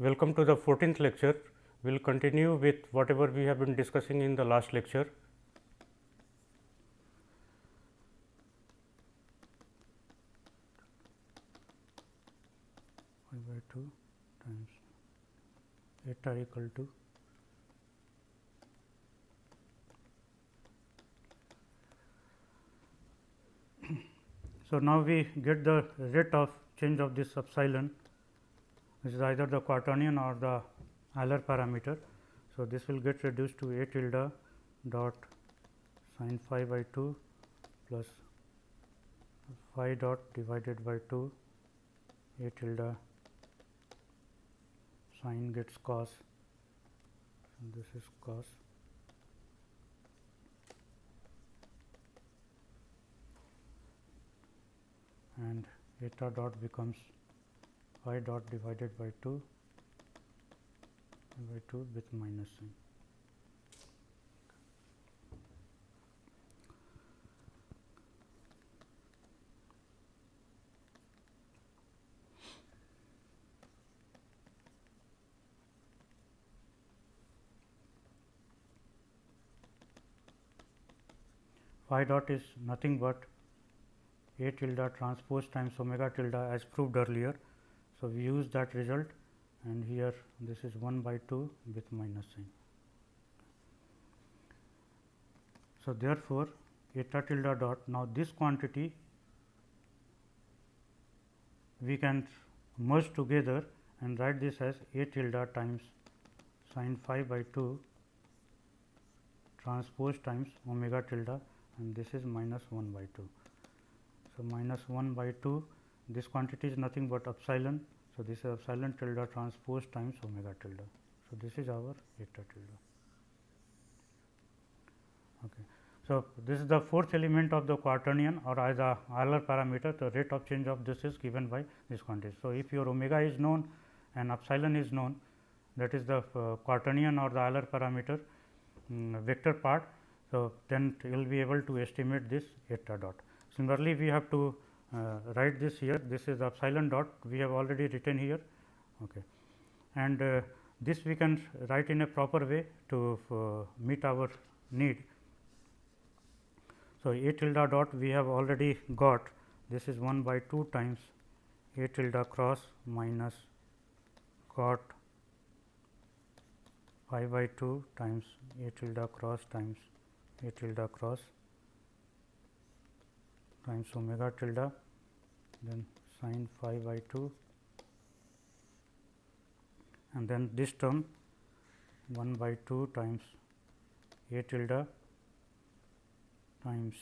Welcome to the 14th lecture. We will continue with whatever we have been discussing in the last lecture. Pi by 2 times eta equal to so, now we get the rate of change of this epsilon, which is either the quaternion or the Euler parameter. So, this will get reduced to a tilde dot sin phi by 2 plus phi dot divided by 2 a tilde sin gets cos, and this is cos and eta dot becomes phi dot divided by 2 with minus sign. Phi dot is nothing but a tilde transpose times omega tilde as proved earlier. So, we use that result, and here this is 1 by 2 with minus sign. So, therefore, eta tilde dot, now this quantity we can merge together and write this as a tilde times sin phi by 2 transpose times omega tilde, and this is minus 1 by 2. So, minus 1 by 2, this quantity is nothing but epsilon. So, this is epsilon tilde transpose times omega tilde. So, this is our eta tilde. Okay. So, this is the fourth element of the quaternion or as a Euler parameter. The rate of change of this is given by this quantity. So, if your omega is known and epsilon is known, that is the quaternion or the Euler parameter vector part. So, then you will be able to estimate this eta dot. Similarly, we have to write this here. This is epsilon dot we have already written here, okay. And this we can write in a proper way to meet our need. So, a tilde dot we have already got, this is 1 by 2 times a tilde cross minus cot phi by 2 times a tilde cross times a tilde cross times omega tilde, then sin phi by 2, and then this term 1 by 2 times a tilde times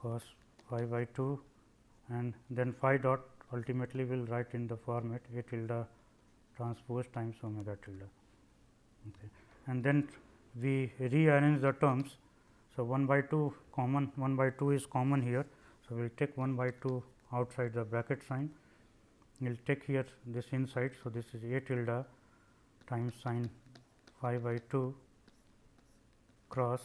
cos phi by 2, and then phi dot ultimately will write in the format a tilde transpose times omega tilde. Okay. And then we rearrange the terms. So, 1 by 2 common, 1 by 2 is common here. So, we will take 1 by 2 outside the bracket sign, we will take here this inside. So, this is a tilde times sin phi by 2 cross,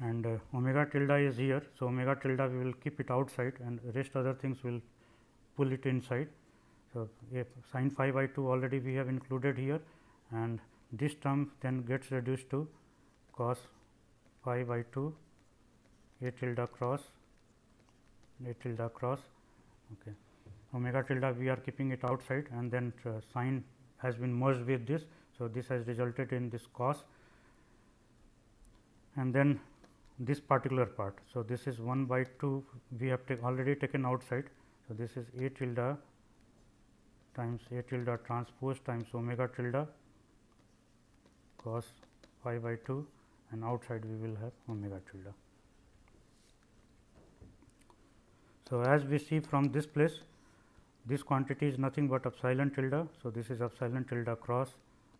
and omega tilde is here. So, omega tilde we will keep it outside and rest other things will pull it inside. So, sin phi by 2 already we have included here, and this term then gets reduced to cos phi by 2 a tilde cross a tilde cross. Okay. Omega tilde we are keeping it outside, and then sin has been merged with this. So, this has resulted in this cos, and then this particular part. So, this is 1 by 2 we have already taken outside. So, this is a tilde times a tilde transpose times omega tilde cos phi by 2, and outside we will have omega tilde. So, as we see from this place, this quantity is nothing but epsilon tilde. So, this is epsilon tilde cross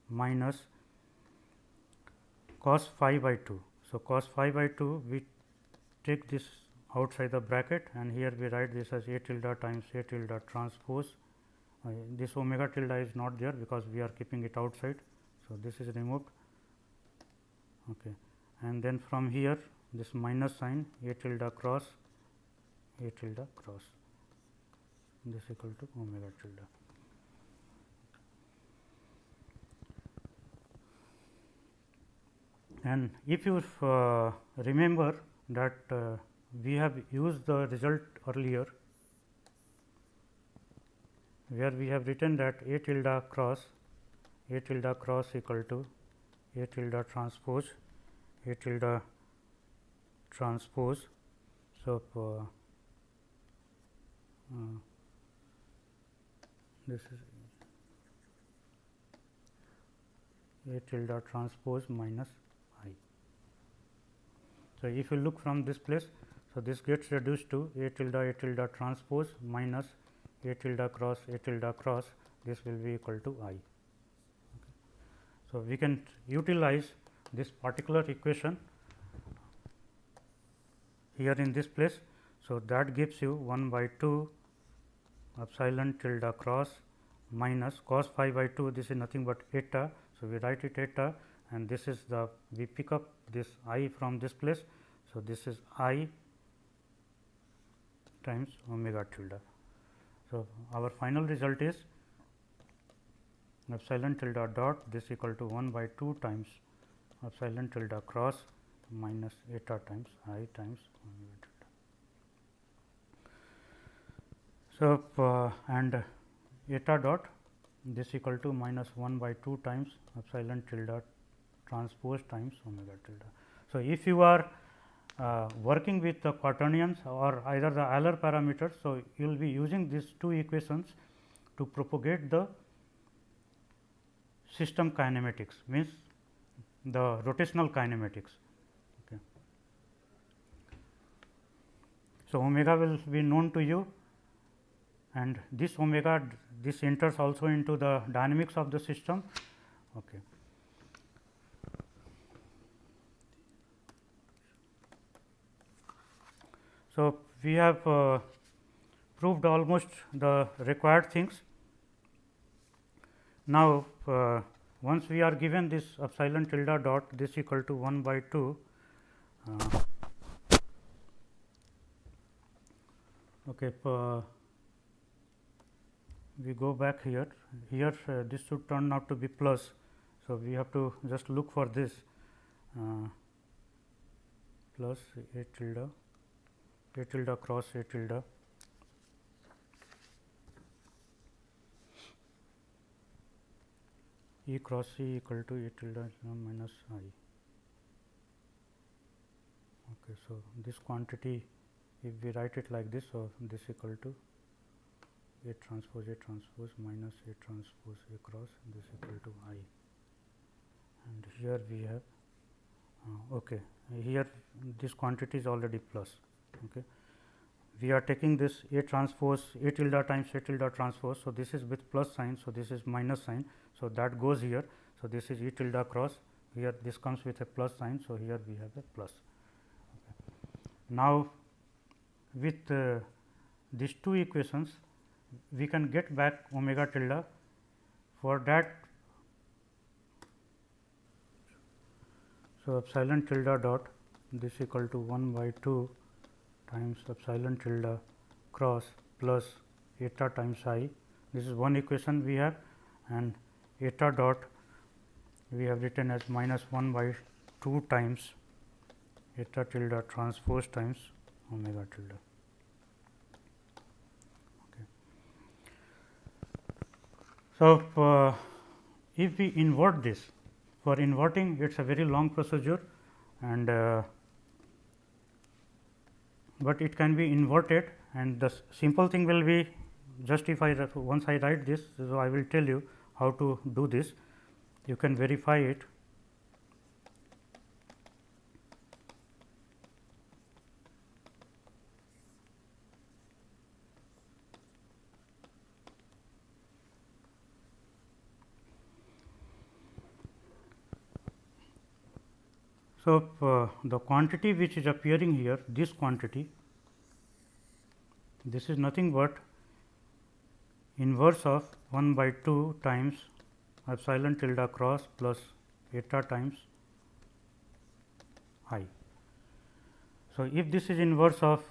minus cos phi by 2. So, cos phi by 2 we take this outside the bracket, and here we write this as a tilde times a tilde transpose. This omega tilde is not there because we are keeping it outside. So, this is removed, okay. And then from here this minus sign a tilde cross a tilde cross. this equal to omega tilde. And if you remember that we have used the result earlier, where we have written that A tilde cross equal to A tilde transpose A tilde transpose. So, this is A tilde transpose minus I. So, if you look from this place, so this gets reduced to A tilde transpose minus A tilde cross, this will be equal to I. Okay. So, we can utilize this particular equation here in this place. So, that gives you 1 by 2 epsilon tilde cross minus cos phi by 2, this is nothing but eta. So, we write it eta, and this is the, we pick up this I from this place. So, this is I times omega tilde. So, our final result is epsilon tilde dot this equal to 1 by 2 times epsilon tilde cross minus eta times I times omega tilde. So, and eta dot this equal to minus 1 by 2 times epsilon tilde transpose times omega tilde. So, if you are working with the quaternions or either the Euler parameters, so you will be using these two equations to propagate the system kinematics, means the rotational kinematics. Okay. So, omega will be known to you, and this omega, this enters also into the dynamics of the system. Okay. So, we have proved almost the required things. Now, once we are given this epsilon tilde dot this equal to 1 by 2, okay, we go back here, this should turn out to be plus. So, we have to just look for this plus A tilde cross A tilde E cross C equal to A tilde minus I. Okay, so, this quantity, if we write it like this, so this equal to A transpose minus A transpose A cross, this equal to I, and here we have okay, here this quantity is already plus. Okay. We are taking this A transpose A tilde times A tilde transpose. So, this is with plus sign. So, this is minus sign. So, that goes here. So, this is E tilde cross, here this comes with a plus sign. So, here we have a plus. Okay. Now, with these two equations, we can get back omega tilde. For that, so epsilon tilde dot this equal to 1 by 2 times epsilon tilde cross plus eta times I. This is one equation we have, and eta dot we have written as minus 1 by 2 times eta tilde transpose times omega tilde. Okay. So, if we invert this, for inverting it is a very long procedure, and but it can be inverted, and the simple thing will be, just if I once I write this. So, I will tell you how to do this, you can verify it. So, the quantity which is appearing here, this quantity, this is nothing but inverse of 1 by 2 times epsilon tilde cross plus eta times I. So, if this is inverse of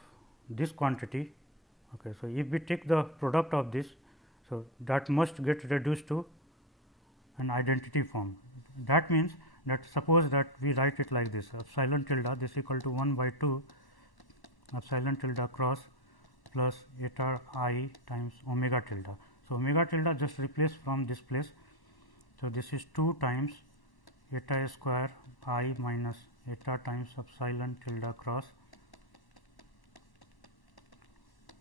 this quantity Okay. So, if we take the product of this, so that must get reduced to an identity form. That means that suppose that we write it like this, epsilon tilde this equal to 1 by 2 epsilon tilde cross plus eta I times omega tilde. So, omega tilde just replace from this place. So, this is 2 times eta square I minus eta times epsilon tilde cross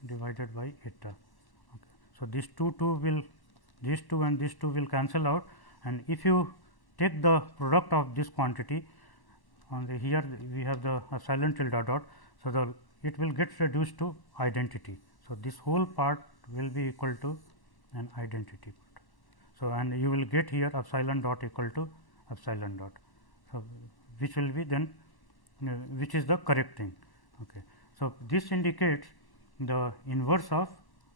divided by eta. Okay. So, these two and these 2 will cancel out, and if you take the product of this quantity on the here we have the epsilon tilde dot. So, it will get reduced to identity. So, this whole part will be equal to an identity part. So, and you will get here epsilon dot equal to epsilon dot. So, which will be then which is the correct thing. Okay. So, this indicates the inverse of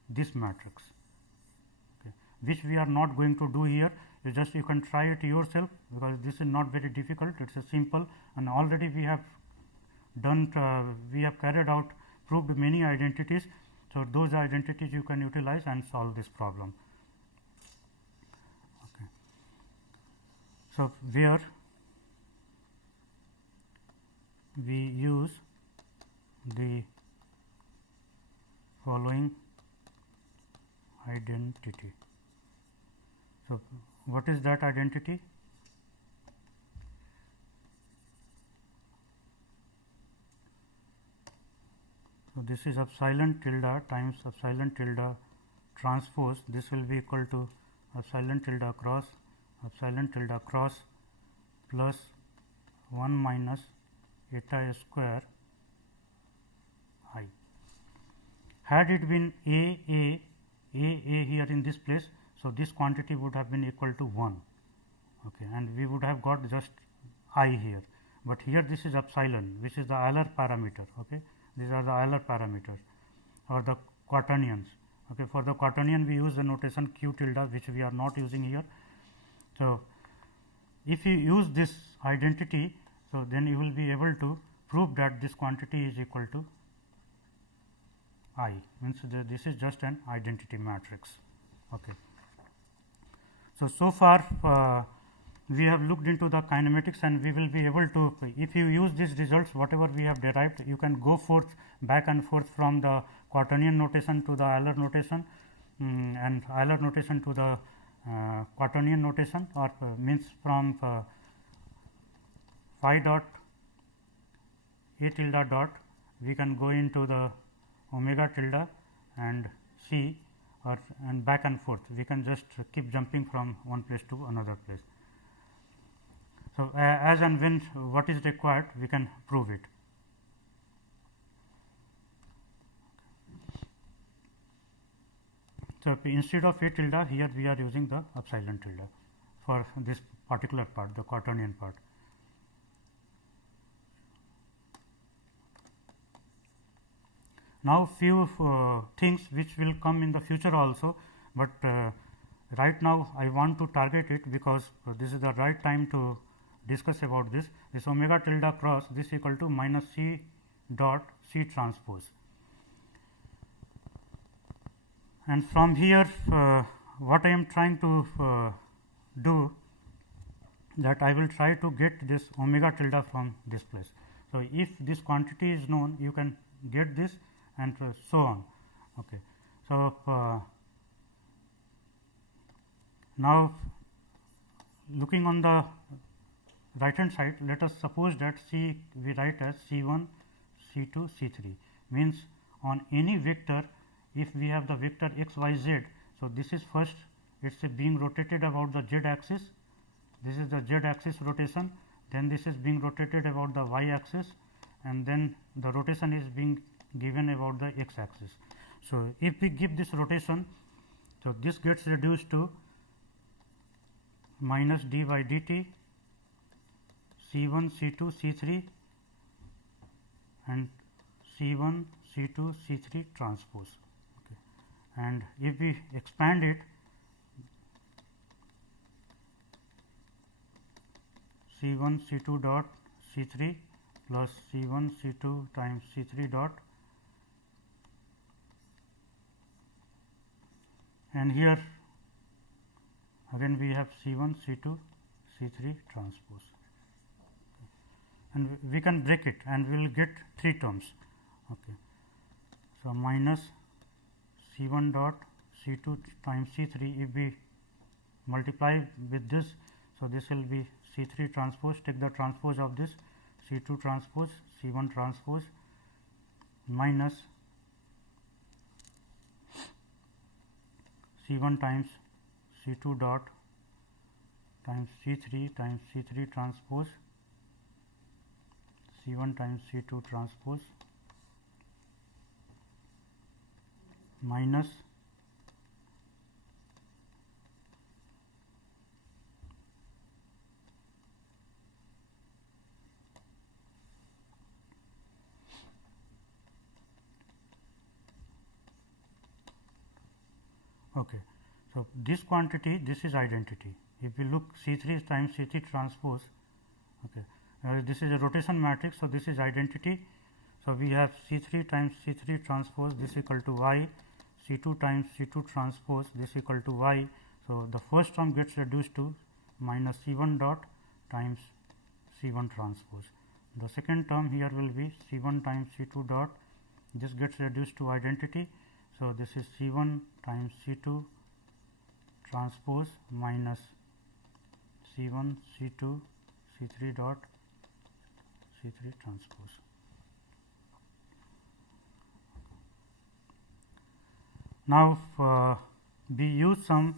this matrix, okay, which we are not going to do here. You can try it yourself, because this is not very difficult, it is a simple, and already we have done we have carried out proved many identities. So, those identities you can utilize and solve this problem. Okay. So, where we use the following identity. So, what is that identity? So, this is epsilon tilde times epsilon tilde transpose, this will be equal to epsilon tilde cross plus 1 minus eta square I. Had it been A here in this place, so this quantity would have been equal to 1, okay, and we would have got just I here, but here this is epsilon, which is the Euler parameter. Okay. These are the Euler parameters or the quaternions. Okay. For the quaternion we use the notation q tilde, which we are not using here. So, if you use this identity, so then you will be able to prove that this quantity is equal to I, means this is just an identity matrix. Okay. So far we have looked into the kinematics, and we will be able to, if you use these results whatever we have derived, you can go forth back and forth from the quaternion notation to the Euler notation, and Euler notation to the quaternion notation, or means from phi dot a tilde dot we can go into the omega tilde and c, or and back and forth, we can just keep jumping from one place to another place. So, as and when what is required we can prove it. So, instead of a tilde here we are using the epsilon tilde for this particular part, the quaternion part. Now, few things which will come in the future also, but right now I want to target it, because this is the right time to discuss about this. This omega tilde cross, this equal to minus c dot c transpose, and from here what I am trying to do, that I will try to get this omega tilde from this place. So, if this quantity is known, you can get this, and so on. Okay. So, now looking on the right hand side, let us suppose that C we write as C1, C2, C3, means on any vector, if we have the vector x, y, z. So, this is first, it is being rotated about the z axis, this is the z axis rotation, then this is being rotated about the y axis, and then the rotation is being given about the x axis. So, if we give this rotation, so this gets reduced to minus d by dt C1, C2, C3 and C1, C2, C3 transpose. Okay. And if we expand it, C1, C2 dot C3 plus C1, C2 times C3 dot and here again we have C1, C2, C3 transpose, and we can break it and we will get 3 terms. Okay. So, minus C1 dot C2 times C3, if we multiply with this, so this will be C3 transpose, take the transpose of this, C2 transpose, C1 transpose, minus C1 times C2 dot times C3 transpose, C1 times C2 transpose, minus okay. So, this quantity, this is identity. If we look C3 times C3 transpose, okay, this is a rotation matrix. So, this is identity. So, we have C3 times C3 transpose, this equal to y, C2 times C2 transpose, this equal to y. So, the first term gets reduced to minus C1 dot times C1 transpose. The second term here will be C1 times C2 dot, this gets reduced to identity. So, this is C1 times C2 transpose minus C1 C2 C3 dot C3 transpose. Now, we use some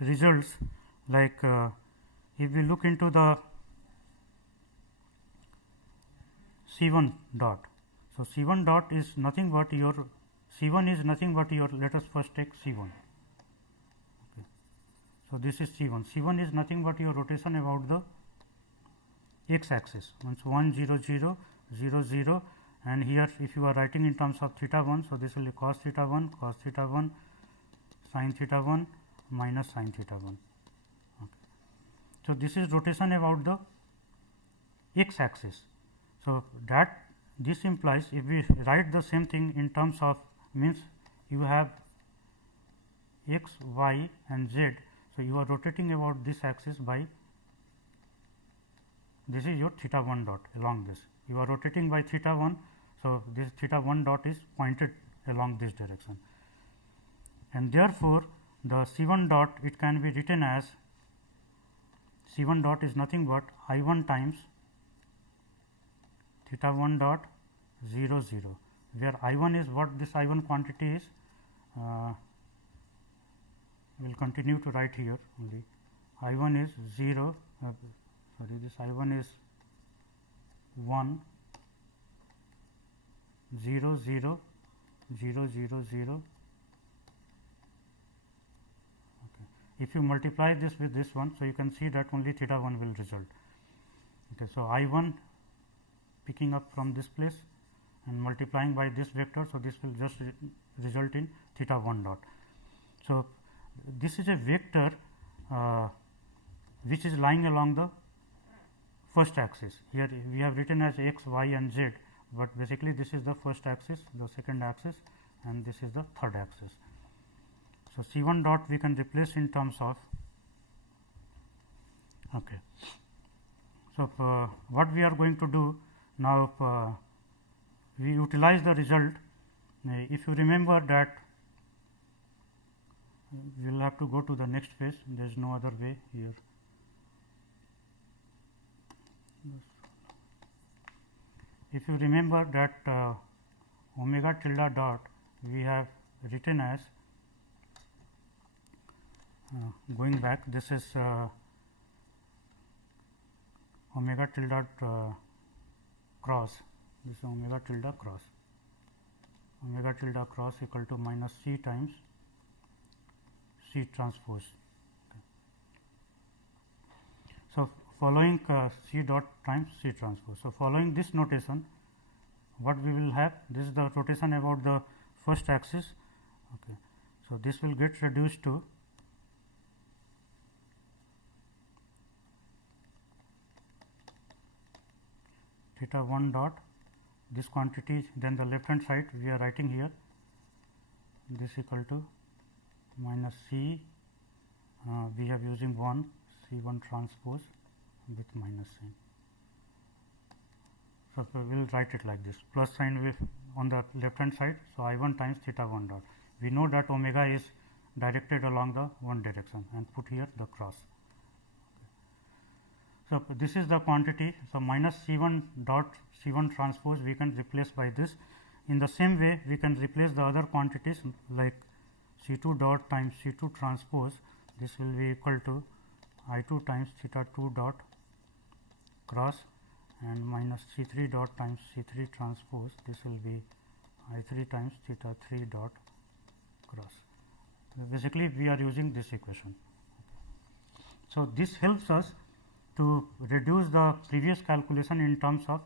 results like if we look into the C1 dot. So, C1 dot is nothing but your C1 is nothing but your, let us first take C1. Okay. So, this is C1. C1 is nothing but your rotation about the x axis, means 1 0 0 0 0, and here if you are writing in terms of theta 1. So, this will be cos theta 1, sin theta 1 minus sin theta 1. Okay. So, this is rotation about the x axis. So, that this implies if we write the same thing in terms of, means you have x, y and z. So, you are rotating about this axis by, this is your theta 1 dot along this, you are rotating by theta 1. So, this theta 1 dot is pointed along this direction, and therefore, the C1 dot, it can be written as C1 dot is nothing but I1 times theta 1 dot 0 0, where I1 is what this I1 quantity is. We will continue to write here only. I1 is 0, sorry, this I1 is 1 0 0 0 0 0. Okay. If you multiply this with this one, so you can see that only theta 1 will result. Okay. So, I1 picking up from this place and multiplying by this vector. So, this will just result in theta 1 dot. So, this is a vector which is lying along the first axis. Here we have written as x, y and z, but basically this is the first axis, the second axis, and this is the third axis. So, C1 dot we can replace in terms of, okay. So, what we are going to do now, we utilize the result. If you remember that, we will have to go to the next phase, there is no other way here. If you remember that omega tilde dot we have written as, going back, this is omega tilde cross, this is omega tilde cross equal to minus C times C transpose. Okay. So, following C dot times C transpose. So, following this notation, what we will have, this is the rotation about the first axis. Okay. So, this will get reduced to theta 1 dot, this quantity, then the left hand side we are writing here, this equal to minus C, we have using 1 C1 transpose with minus sign. So, we will write it like this, plus sign with on the left hand side. So, I1 times theta 1 dot. We know that omega is directed along the one direction, and put here the cross. So, this is the quantity. So, minus C1 dot C1 transpose we can replace by this. In the same way, we can replace the other quantities like C2 dot times C2 transpose. This will be equal to I2 times theta 2 dot cross, and minus C3 dot times C3 transpose. This will be I3 times theta 3 dot cross. Basically, we are using this equation. So, this helps us to reduce the previous calculation in terms of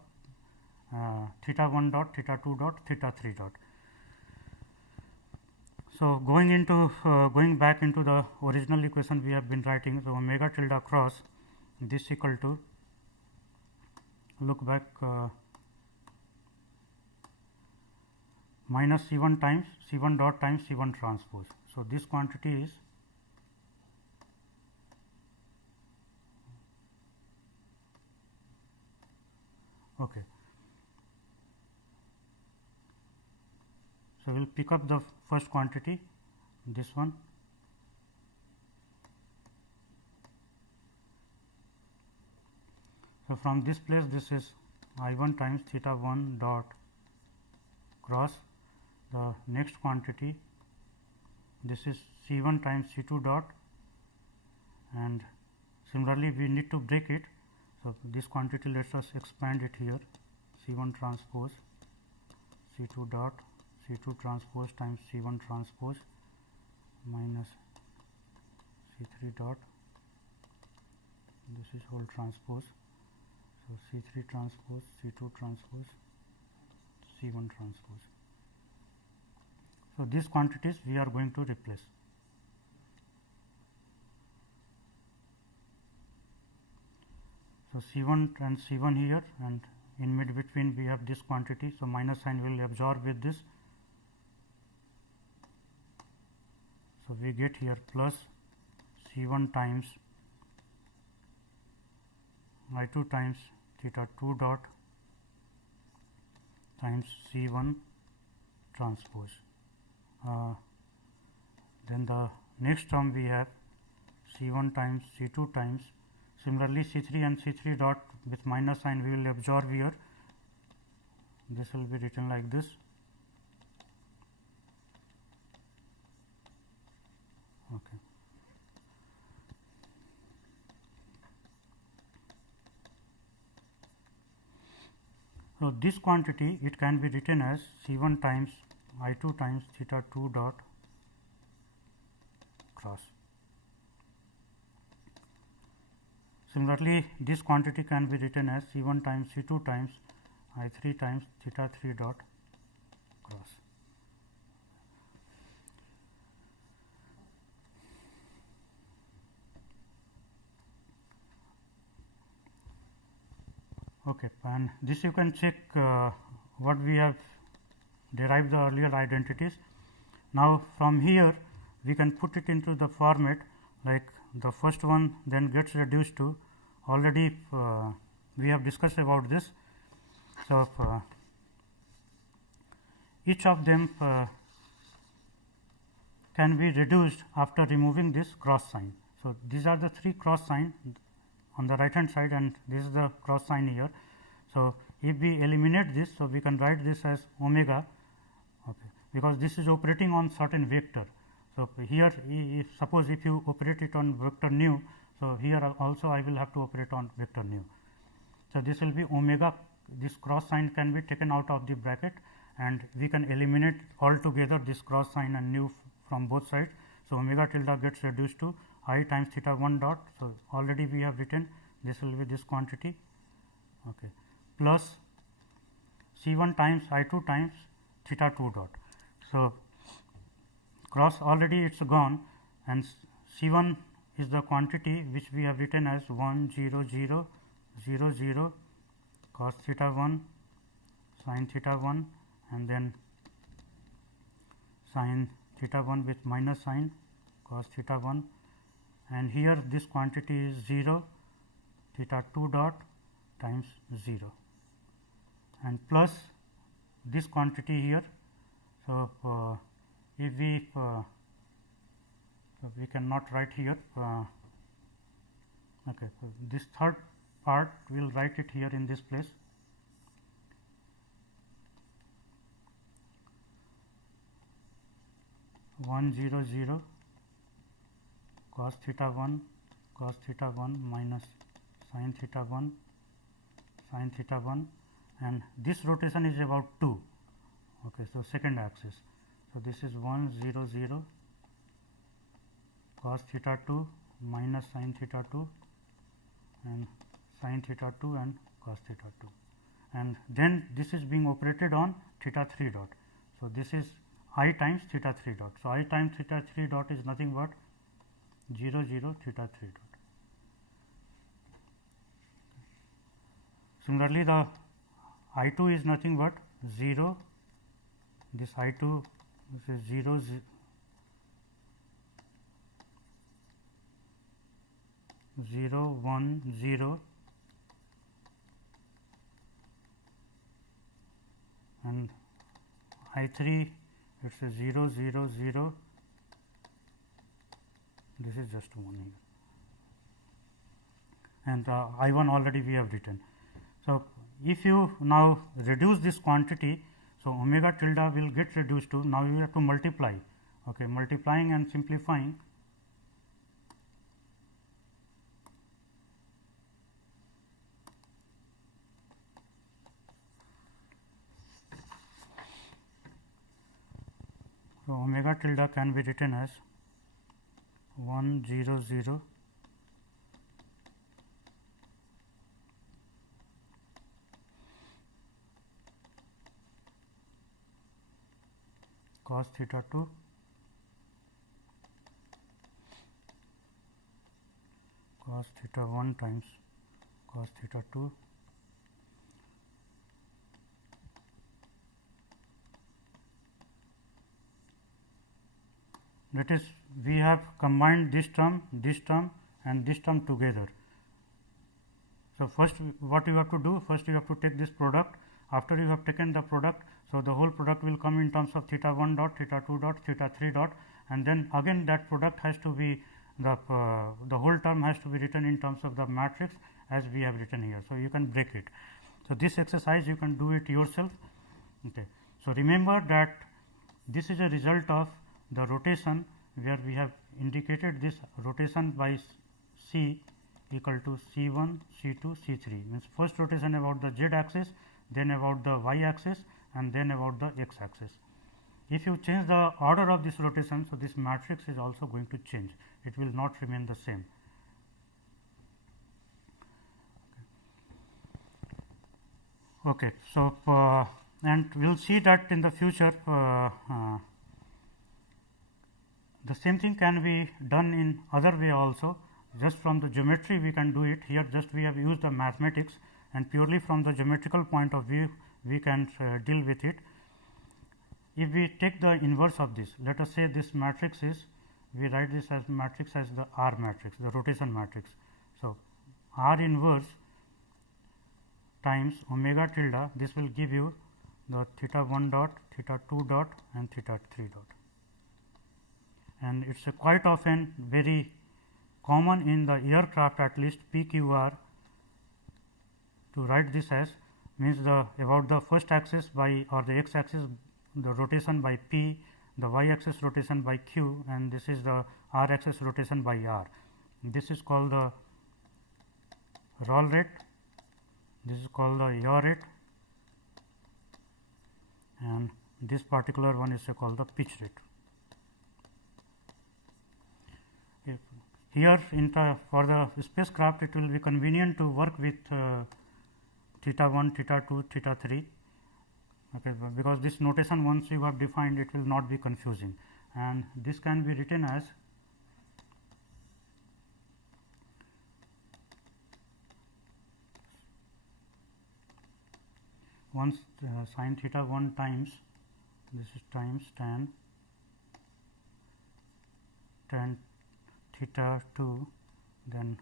theta 1 dot, theta 2 dot, theta 3 dot. So, going back into the original equation we have been writing. So, omega tilde cross this equal to, look back, minus C1 times C1 dot times C1 transpose. So, this quantity is okay. So, we will pick up the first quantity, this one. So, from this place this is I1 times theta 1 dot cross the next quantity, this is C1 times C2 dot, and similarly we need to break it. So, this quantity let us expand it here, C1 transpose C2 dot C2 transpose times C1 transpose minus C3 dot, this is whole transpose. So, C3 transpose C2 transpose C1 transpose. So, these quantities we are going to replace. So, C1 and C1 here, and in mid between we have this quantity. So, minus sign will absorb with this. So, we get here plus C1 times I2 times theta 2 dot times C1 transpose. Then the next term we have C1 times C2 times, similarly C3 and C3 dot with minus sign we will absorb here. This will be written like this. Okay. So, this quantity it can be written as C1 times I2 times theta 2 dot cross. Similarly, this quantity can be written as C1 times C2 times I3 times theta 3 dot cross. Okay, and this you can check what we have derived the earlier identities. Now, from here we can put it into the format, like the first one then gets reduced to, already we have discussed about this. So, each of them can be reduced after removing this cross sign. So, these are the three cross sign on the right hand side, and this is the cross sign here. So, if we eliminate this, so we can write this as omega, okay, because this is operating on certain vector. So, here if suppose if you operate it on vector nu, so here also I will have to operate on vector nu. So, this will be omega, this cross sign can be taken out of the bracket, and we can eliminate altogether this cross sign and nu from both sides. So, omega tilde gets reduced to I times theta 1 dot. So, already we have written this will be this quantity, okay, plus C1 times I2 times theta 2 dot. So, cross already it is gone, and C1 is the quantity which we have written as 1 0 0 0 0 cos theta 1 sin theta 1, and then sin theta 1 with minus sign cos theta 1, and here this quantity is 0 theta 2 dot times 0, and plus this quantity here. So, if we so we cannot write here. Okay, so this third part we will write it here in this place. One zero zero cos theta 1 minus sin theta 1 and this rotation is about 2. Okay, so second axis. So, this is 1 0 0 cos theta 2 minus sin theta 2 and sin theta 2 and cos theta 2, and then this is being operated on theta 3 dot. So, this is I times theta 3 dot. So, I times theta 3 dot is nothing but 0 0 theta 3 dot. Similarly, the I 2 is nothing but 0, this I 2 is 0 0 1 0 and I 3 it is 0 0 0, this is just 1 here, and I 1 already we have written. So, if you now reduce this quantity, so omega tilde will get reduced to, now you have to multiply, okay, multiplying and simplifying. So, omega tilde can be written as 1 0 0 cos theta 2 cos theta 1 times cos theta 2 that is we have combined this term and this term together. So, first what you have to do, first you have to take this product. After you have taken the product, so the whole product will come in terms of theta 1 dot, theta 2 dot, theta 3 dot, and then again that product has to be the whole term has to be written in terms of the matrix as we have written here. So, you can break it. So, this exercise you can do it yourself. Okay. So, remember that this is a result of the rotation where we have indicated this rotation by C equal to C 1, C 2, C 3, means first rotation about the z axis, then about the y axis, and then about the x axis. If you change the order of this rotation, so this matrix is also going to change, it will not remain the same. Okay. So, and we will see that in the future the same thing can be done in other way also. Just from the geometry we can do it. Here just we have used the mathematics, and purely from the geometrical point of view we can deal with it. If we take the inverse of this, let us say this matrix is, we write this as matrix as the R matrix, the rotation matrix. So, R inverse times omega tilde, this will give you the theta 1 dot, theta 2 dot and theta 3 dot. And it is quite often very common in the aircraft, at least PQR, to write this as, means the about the first axis by, or the x axis the rotation by P, the y axis rotation by Q, and this is the r axis rotation by R. This is called the roll rate, this is called the yaw rate, and this particular one is called the pitch rate. Here for the spacecraft it will be convenient to work with theta 1, theta 2, theta 3, okay, because this notation once you have defined it will not be confusing, and this can be written as once sin theta 1 times, this is times tan tan theta 2, then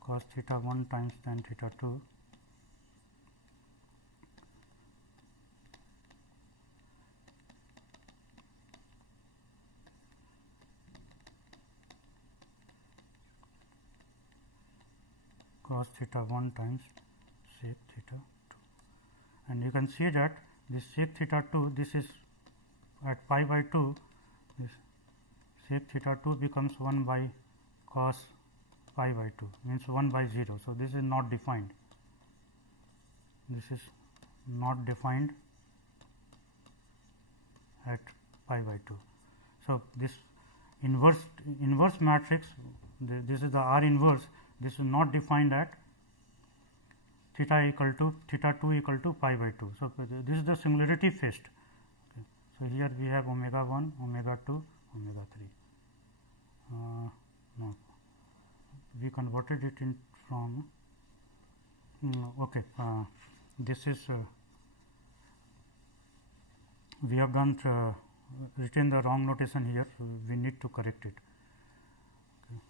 cos theta 1 times tan theta 2, cos theta 1 times sec theta 2, and you can see that this sec theta 2, this is at pi by 2, this sec theta 2 becomes 1 by cos pi by 2, means 1 by 0. So, this is not defined, this is not defined at pi by 2. So, this inverse matrix, this is the R inverse, this is not defined at theta equal to theta 2 equal to pi by 2. So, this is the singularity fest. Okay. So, here we have omega 1, omega 2, omega 3. No, we converted it in from okay. This is we have done written the wrong notation here, so we need to correct it. Okay.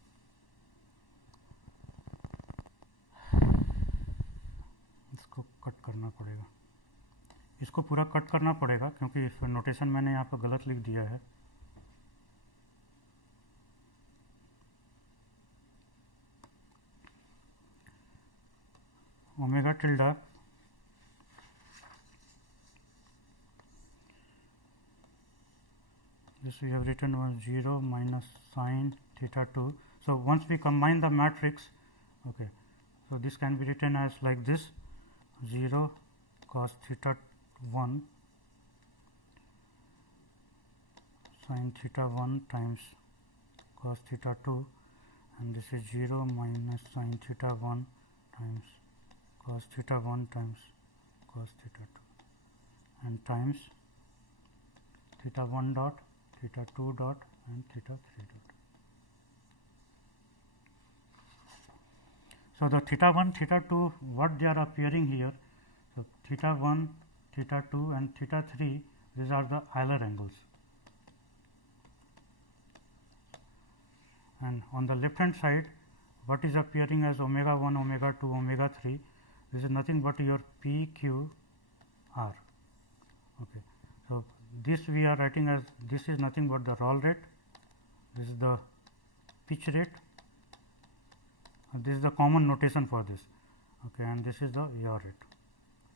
इसको cut करना पड़ेगा, इसको पूरा cut करना पड़ेगा क्योंकि इस notation मैंने यहाँ पर गलत लिख दिया है. Omega tilde this we have written was 0 minus sin theta 2. So, once we combine the matrix, okay, so this can be written as like this 0 cos theta 1 sin theta 1 times cos theta 2, and this is 0 minus sin theta 1 times cos theta 1 times cos theta 2, and times theta 1 dot, theta 2 dot, and theta 3 dot. So, the theta 1, theta 2, what they are appearing here? So, theta 1, theta 2 and theta 3, these are the Euler angles. And on the left hand side, what is appearing as omega 1, omega 2, omega 3, this is nothing but your P, Q, R. Okay. So, this we are writing as, this is nothing but the roll rate, this is the pitch rate, and this is the common notation for this, okay, and this is the yaw rate,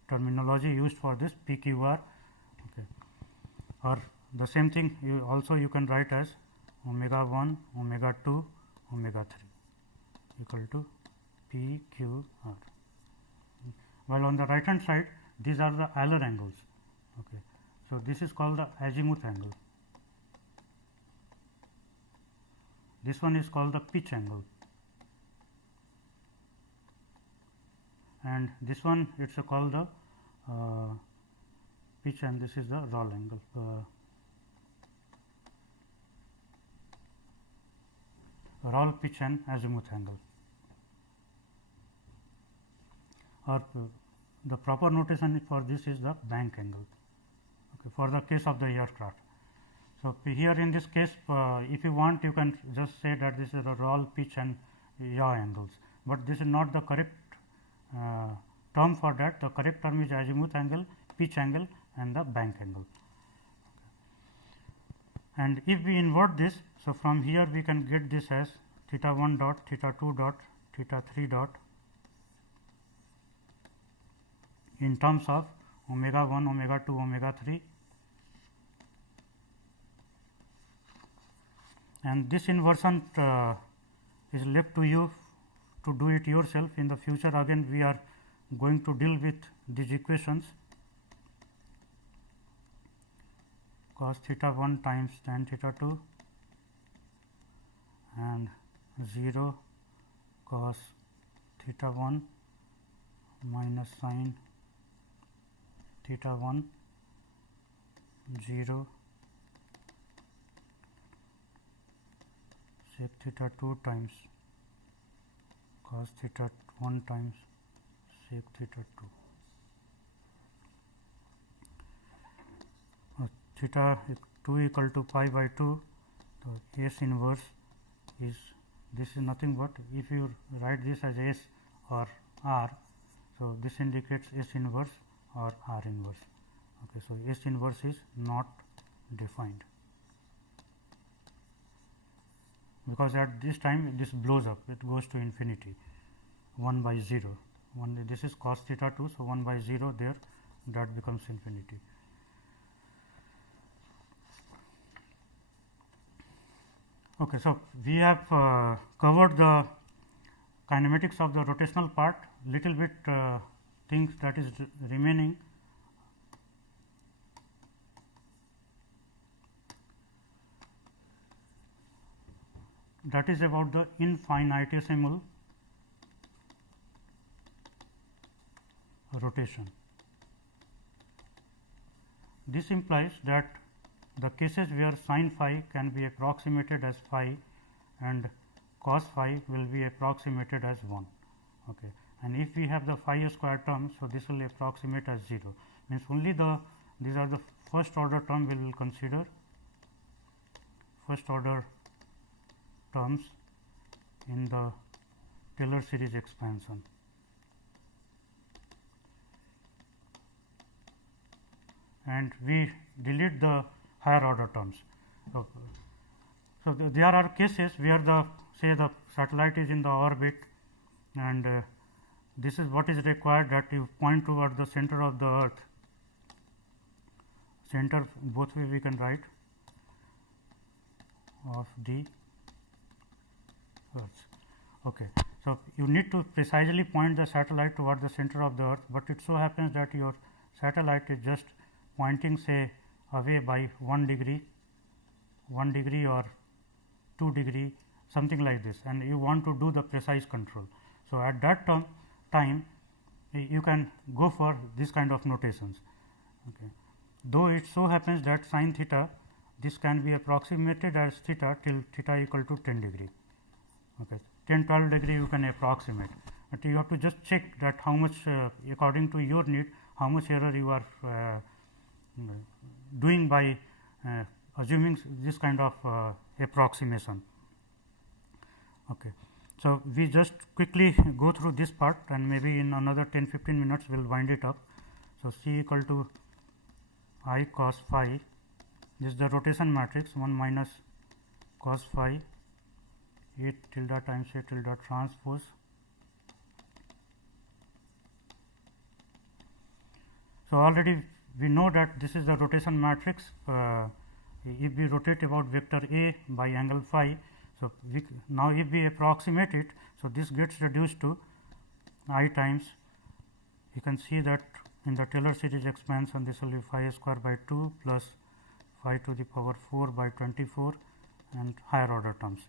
terminology used for this PQR, okay. Or the same thing you also you can write as omega 1, omega 2, omega 3 equal to PQR. While on the right hand side, these are the Euler angles, okay. So, this is called the azimuth angle, this one is called the pitch angle, and this one it is called the pitch, and this is the roll angle, roll, pitch and azimuth angle, or the proper notation for this is the bank angle, okay, for the case of the aircraft. So, here in this case, if you want, you can just say that this is the roll, pitch and yaw angles, but this is not the correct term for that. The correct term is azimuth angle, pitch angle and the bank angle. And if we invert this, so from here we can get this as theta 1 dot, theta 2 dot, theta 3 dot in terms of omega 1, omega 2, omega 3, and this inversion is left to you to do it yourself. In the future again we are going to deal with these equations, cos theta 1 times tan theta 2 and 0 cos theta 1 minus sin theta 1, 0 sec theta 2 times cos theta 1 times sec theta 2. Theta 2 equal to pi by 2, So, S inverse is, this is nothing but, if you write this as S or R, so this indicates S inverse or R inverse. Okay, so, S inverse is not defined, because at this time this blows up, it goes to infinity, 1 by 0, this is cos theta 2. So, 1 by 0 there, that becomes infinity. Okay, so, we have covered the kinematics of the rotational part, little bit things that is remaining. That is about the infinitesimal rotation. This implies that the cases where sin phi can be approximated as phi and cos phi will be approximated as 1. Okay. And if we have the phi square term, so this will approximate as 0, means only these are the first order term we will consider, first order terms in the Taylor series expansion. And we delete the higher order terms. So, there are cases where the, say, the satellite is in the orbit, and this is what is required, that you point toward the center of the earth, center, both way we can write, of the earth. Okay. So, you need to precisely point the satellite toward the center of the earth, but it so happens that your satellite is just pointing, say, away by 1 degree or 2 degree, something like this, and you want to do the precise control. So, at that time you can go for this kind of notations. Okay. Though it so happens that sin theta, this can be approximated as theta till theta equal to 10 degree. Okay. 10-12 degree you can approximate, but you have to just check that how much according to your need, how much error you are doing by assuming this kind of approximation. Okay. So, we just quickly go through this part, and maybe in another 10-15 minutes we will wind it up. So, C equal to I cos phi, this is the rotation matrix, 1 minus cos phi A tilde times A tilde transpose. So, already we know that this is the rotation matrix. If we rotate about vector A by angle phi, so now if we approximate it, so this gets reduced to I times, you can see that in the Taylor series expansion, this will be phi square by 2 plus phi to the power 4 by 24 and higher order terms.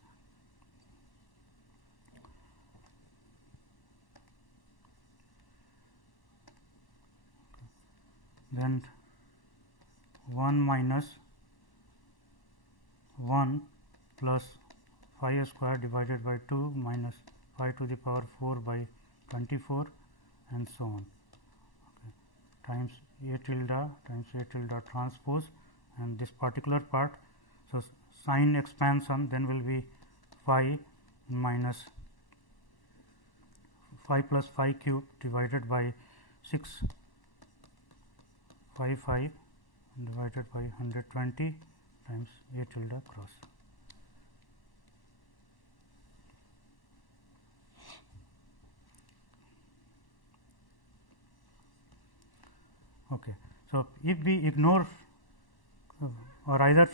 Then 1 minus 1 plus phi square divided by 2 minus phi to the power 4 by 24 and so on, okay, times A tilde transpose, and this particular part. So, sin expansion then will be phi minus phi plus phi cube divided by 6 phi 5 divided by 120 times A tilde cross. Okay. So, if we ignore or either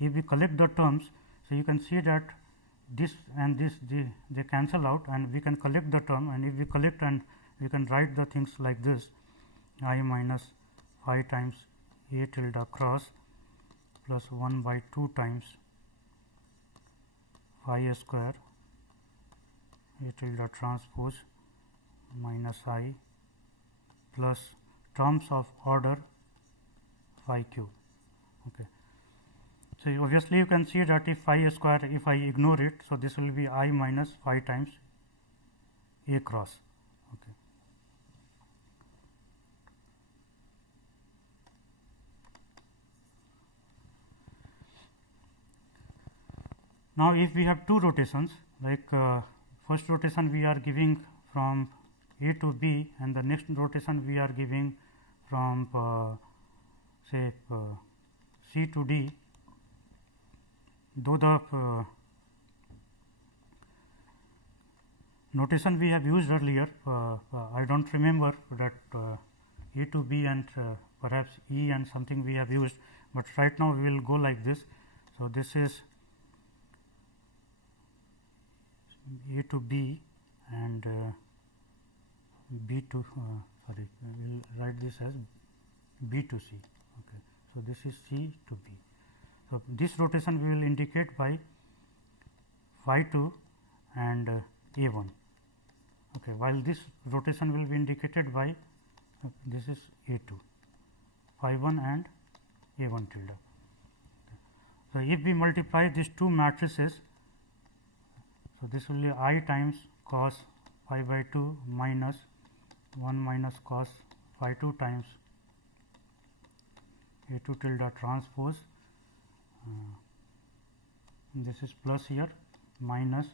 if we collect the terms, so you can see that this and this they cancel out, and we can collect the term, and if we collect, and we can write the things like this, I minus phi times A tilde cross plus 1 by 2 times phi square A tilde transpose minus I plus terms of order phi cube. Okay. So, obviously, you can see that if phi square, if I ignore it, so this will be I minus phi times A cross. Okay. Now, if we have two rotations, like first rotation we are giving from A to B, and the next rotation we are giving from say C to D, though the notation we have used earlier, I do not remember that A to B and perhaps E and something we have used, but right now we will go like this. So, this is A to B and B to sorry, we will write this as B to C. Okay. So, this is C to B. So, this rotation we will indicate by phi 2 and A 1. Okay, while this rotation will be indicated by this is A 2, phi 1 and A 1 tilde. Okay. So, if we multiply these two matrices, so this will be I times cos phi by 2 minus 1 minus cos phi 2 times A 2 tilde transpose, this is plus here, minus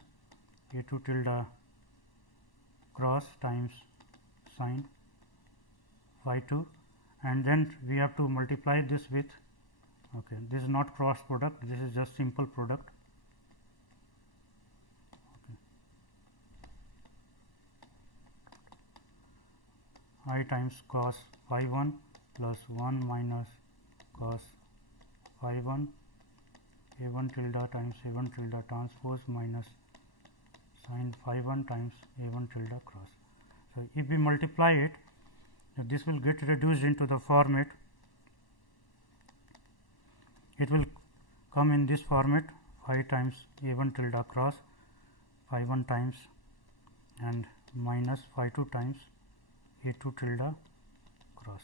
A 2 tilde cross times sin phi 2, and then we have to multiply this with, okay, this is not cross product, this is just simple product. Okay. I times cos phi 1 plus 1 minus cos phi 1 A 1 tilde times A 1 tilde transpose minus sin phi 1 times A 1 tilde cross. So, if we multiply it, this will get reduced into the format, it will come in this format, phi times A 1 tilde cross phi 1 times and minus phi 2 times A 2 tilde cross.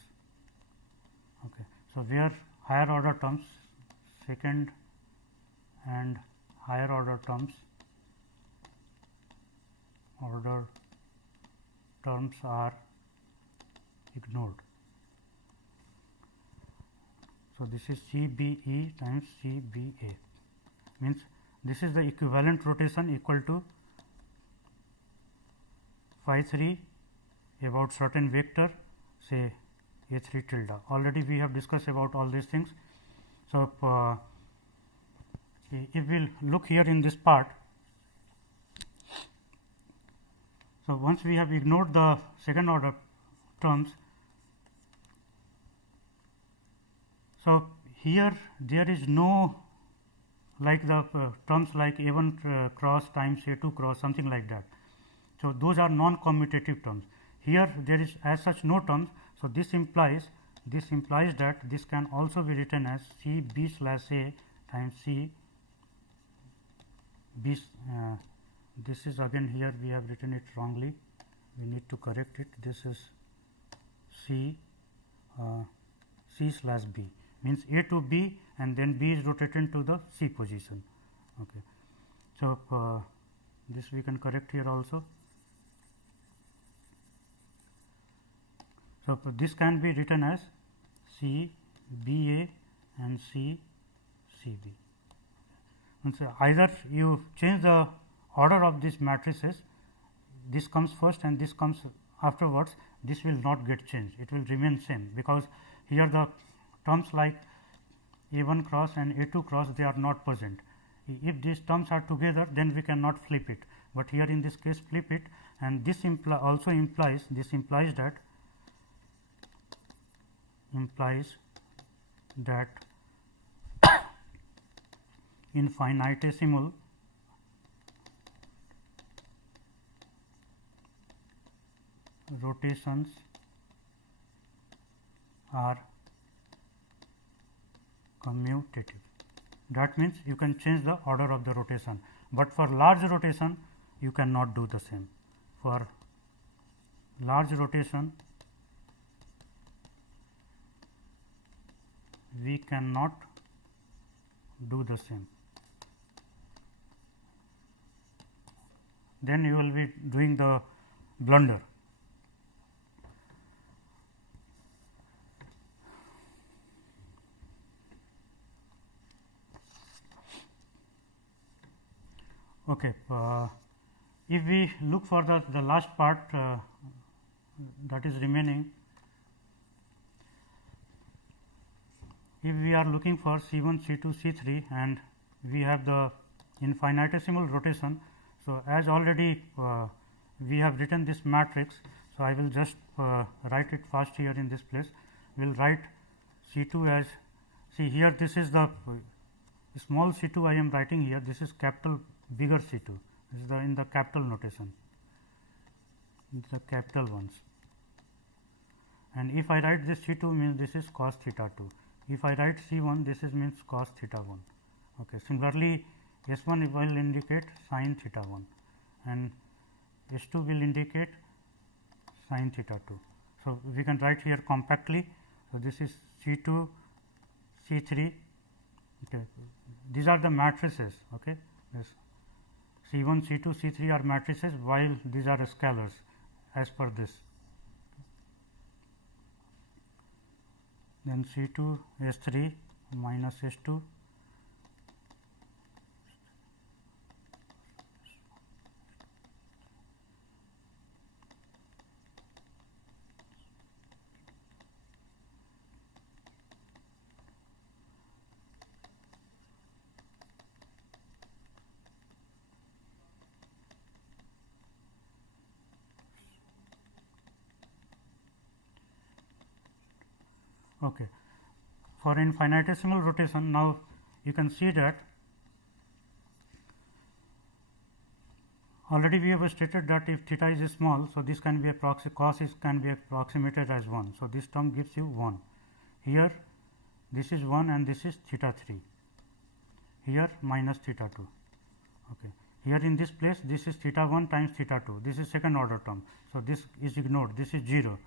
Okay. So, where higher order terms, second and higher order terms are ignored. So, this is CBE times CBA, means this is the equivalent rotation equal to phi 3 about certain vector, say A 3 tilde. Already we have discussed about all these things. So, if we will look here in this part, so once we have ignored the second order terms, so here there is no like the terms like A 1 cross times A 2 cross, something like that. So, those are non-commutative terms. Here there is as such no terms. So, this implies that this can also be written as C B slash A times C B. This is again here we have written it wrongly, we need to correct it. This is C C slash B, means A to B and then B is rotated to the C position. Okay. So, this we can correct here also. So, this can be written as C B A and C C B. So, either you change the order of these matrices, this comes first and this comes afterwards, this will not get changed, it will remain same, because here the terms like A 1 cross and A 2 cross, they are not present. If these terms are together, then we cannot flip it, but here in this case flip it, and this also implies that infinitesimal rotations are commutative. That means you can change the order of the rotation, but for large rotation you cannot do the same. For large rotation we cannot do the same. Then you will be doing the blunder. Okay. If we look for the last part that is remaining, if we are looking for C1, C2, C3 and we have the infinitesimal rotation. So, as already we have written this matrix. So, I will just write it fast here in this place. We will write C2 as, see here this is the small C2 I am writing here, this is capital bigger C2, this is the in the capital notation, the capital ones. And if I write this C2 means this is cos theta 2. If I write C1, this is means cos theta 1. Okay. Similarly, S1 will indicate sin theta 1 and S2 will indicate sin theta 2. So, we can write here compactly. So, this is C2, C3. Okay. These are the matrices. Okay. Yes. C1, C2, C3 are matrices, while these are scalars as per this. Then C2 S3 minus S2 Okay. For infinitesimal rotation, now you can see that already we have stated that if theta is small, so this can be cos can be approximated as 1. So, this term gives you 1. Here this is 1 and this is theta 3, here minus theta 2. Okay. Here in this place this is theta 1 times theta 2, this is second order term. So, this is ignored, this is 0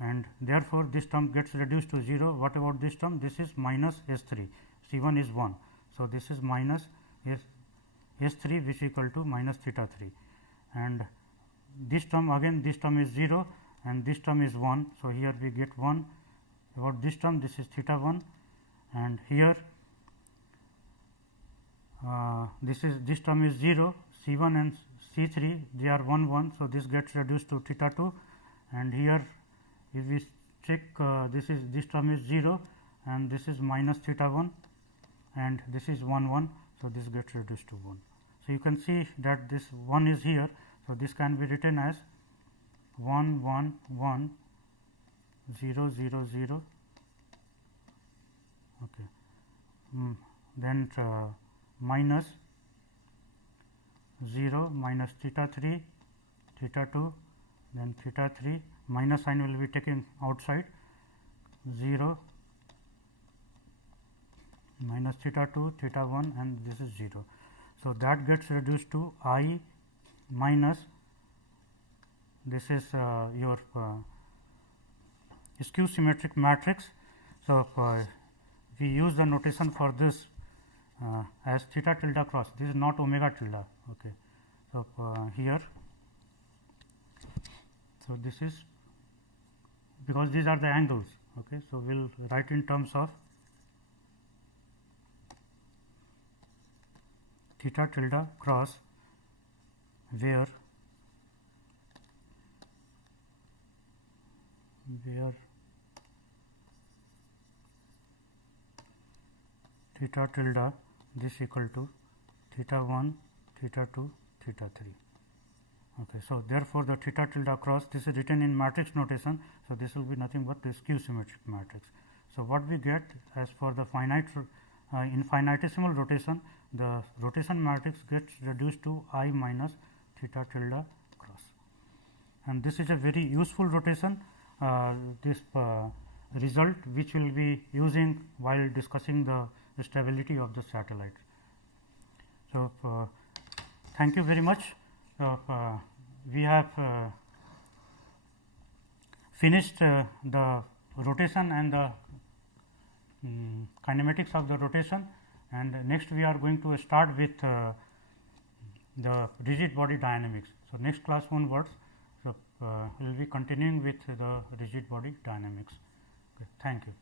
and therefore, this term gets reduced to 0. What about this term? This is minus S3, C1 is 1. So, this is minus S3 which is equal to minus theta 3 and this term again, this term is 0 and this term is 1. So, here we get 1. About this term, this is theta 1 and here this term is 0, C1 and C3 they are 1 1. So, this gets reduced to theta 2 and here if we check this term is 0 and this is minus theta 1 and this is 1 1. So, this gets reduced to 1. So, you can see that this 1 is here. So, this can be written as 1 1 1 0 0 0. Okay. Then minus 0 minus theta 3 theta 2, then theta 3, minus sign will be taken outside, 0 minus theta 2 theta 1 and this is 0. So, that gets reduced to I minus, this is your skew symmetric matrix. So, we use the notation for this as theta tilde cross, this is not omega tilde. Okay. So, here, so this is because these are the angles. Okay. So, we will write in terms of theta tilde cross, where theta tilde this equal to theta 1, theta 2, theta 3. Okay. So, therefore, the theta tilde cross, this is written in matrix notation. So, this will be nothing but the skew symmetric matrix. So, what we get as for the infinitesimal rotation, the rotation matrix gets reduced to I minus theta tilde cross, and this is a very useful rotation, this result which we will be using while discussing the stability of the satellite. So, thank you very much. We have finished the rotation and the kinematics of the rotation, and next we are going to start with the rigid body dynamics. So, next class onwards, so we will be continuing with the rigid body dynamics. Okay, thank you.